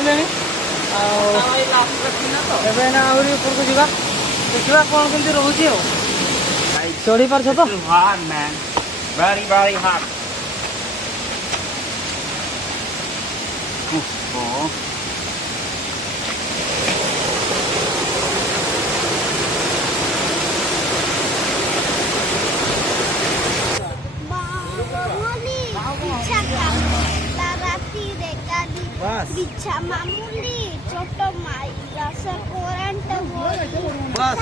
आसिले आहरी उपरको जा देखा कौन कमी रोचे चढ़ी पार्छ तो बिच्छा मामूली छोटो माई रस कोरंट बस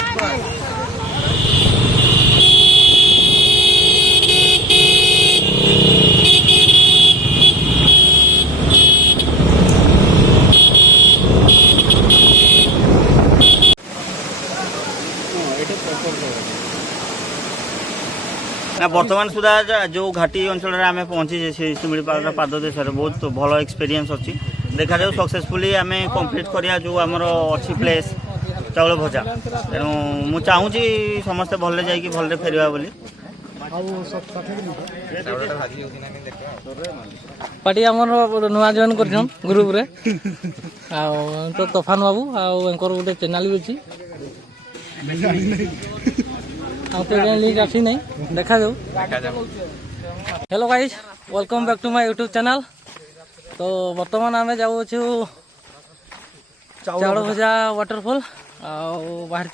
ना वर्तमान सुधा जो घाटी अंचल आम पहुँची सिमिलीपाल पाद देश बहुत भल एक्सपीरियंस अच्छी देखा जाऊ सक्सेसफुली आम कंप्लीट करिया जो आमर अच्छी प्लेस चाउल भजा तेणु मु चाहूँगी समस्ते भल्ले जाइए भल्ले फेरवा बोली पार्टी आमर नुआ जॉइन कर ग्रुप रे तो तोफान बाबू आंकर गोटे चैनल भी अच्छी लिंक आसी नहीं देखा जाऊ। Hello guys welcome back to my YouTube channel. तो बर्तमान आम जाऊँ चाउलभजा वाटरफॉल बाहर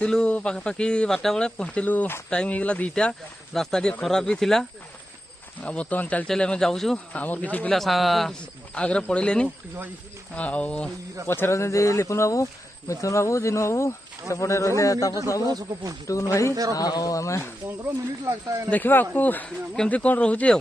पाखापाखि 12टा बेले पहुँचलु टाइम होगा 2टा रास्ता टे खराब भी थिला बर्तमान चल चल आम जाऊँ आमर किसी पिला आगे पड़े पचर लिपुन बाबू मिथुन बाबू जिन बाबू सेपटे रही तापस बाबू टुन भाई आम देखा आपको केमती कौन रोचे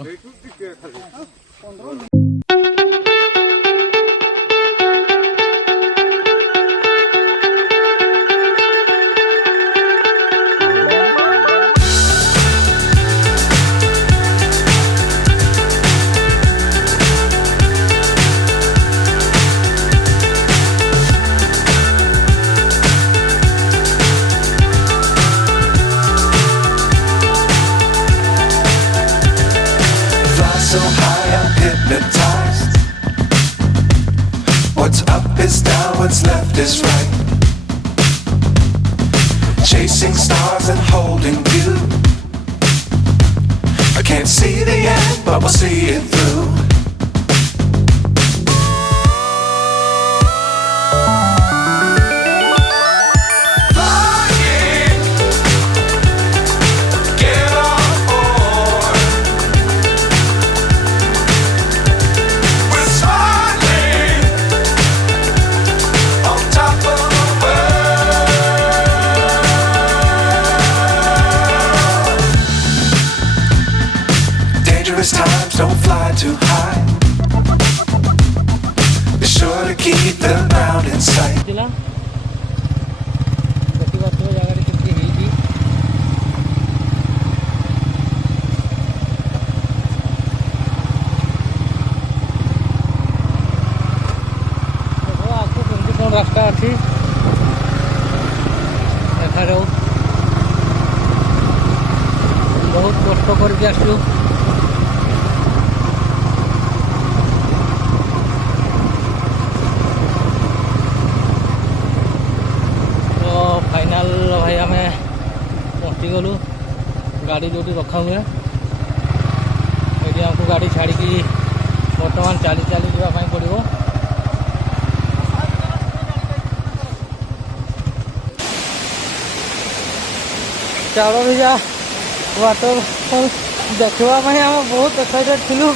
so high I'm hypnotized. What's up is down, what's left is right. Chasing stars and holding you. I can't see the end, but we'll see it through. Times don't fly too high. Be sure to keep the ground in sight. रास्ता अच्छी देखा जाऊ बहुत कष्ट करके आसलु final भाई आम पहुँची गलु गाड़ी जो रखा हुए ये हमको गाड़ी छाड़ी बर्तमान चाली चाली जावाई पड़ो। चाउलभजा वाटरफॉल देखा आम बहुत एक्साइटेड थिलु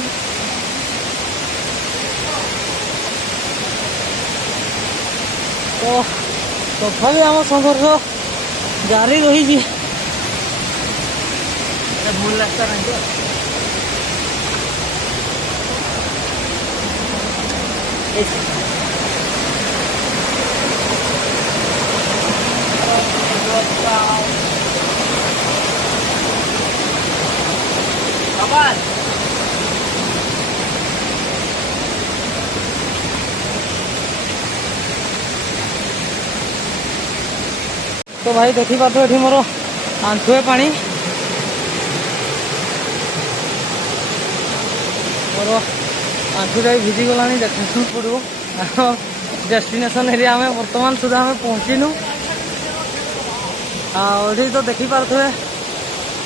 तो तथापि आम संघर्ष जारी रही भूल रास्ता नहीं तो भाई देखी पार्थ ये मोर आंठुए पानी मोर आंठुटा भिजी गलानी देखा पड़ो डेस्टिनेशन एरिया में वर्तमान सुधा आम पहुँचीनु आठी तो देखी पारे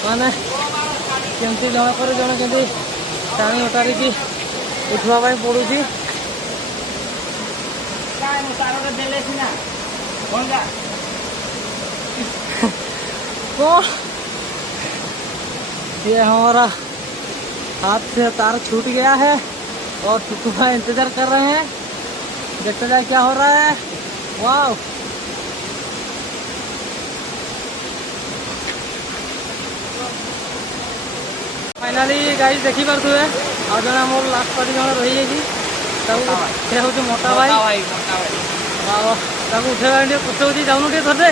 माने केमती जड़े पर जड़े केमती टाणी उतारिकी उठवाई पड़ू तो ये हमारा हाथ से तार छूट गया है और टुकड़ा इंतजार कर रहे हैं। देखते जाए क्या हो रहा है। वाह फाइनाली गाइस देखी पारे आ जन मोर लास्ट पार्टी जन रही है कि हूँ मोटा भाई उठेगा कष्ट हो जाऊन टे धरते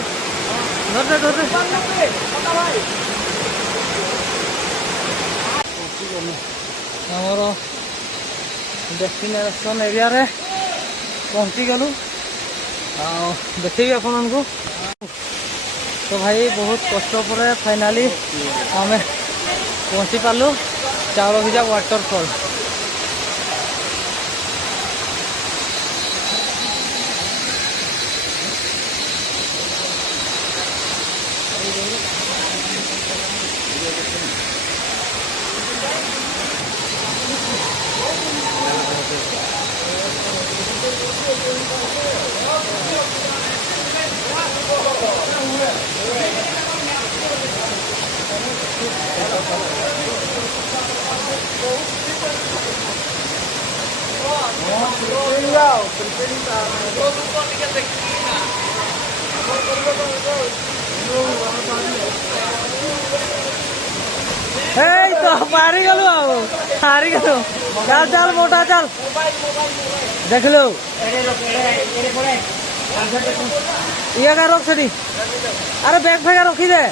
आमर डेस्टिनेशन एरिया रे पहुँची गलु देखेबी आपण को। तो भाई बहुत कष्ट पर फाइनाली आम पहुँची पार्लु चाउलभाजा वाटरफॉल। तो हारी गलु हारी गलु चल चल मोटा चल देख लो ये का रोक छड़ी अरे बैग फेगा रखी दे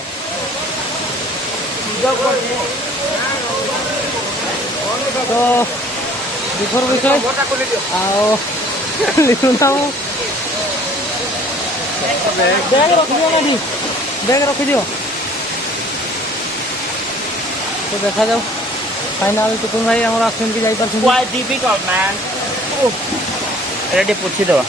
तो विफर विषय बैग रखी दियो ना बैग रखी दियो। तो देखा जाओ फाइनाल टुकुन भाई हमारा आसमिन की जाइपर quite difficult man रेडी पूछी दो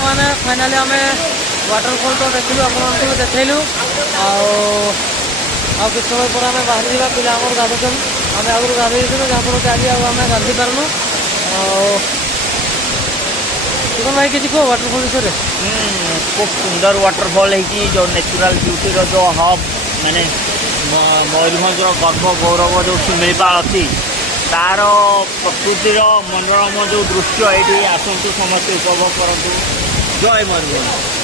मैंने फाइनाली आम वाटरफॉल तो देखलु आपको देखलु कि समय पर आम बाहर जावा पिला गाधुन आम आगुरी गाधे जहाँफल आज आम गाधी पार्नु तुम भाई किसी कह वाटरफॉल विषय खूब सुंदर वाटरफॉल है जो नेचुरल ब्यूटी जो हब माने मयूरभंज गर्व गौरव जो सिमिलीपाल अच्छी तार प्रकृतिर मनोरम जो दृश्य ये आसतु समस्त उपभोग करूँ। जय मयूरभंज।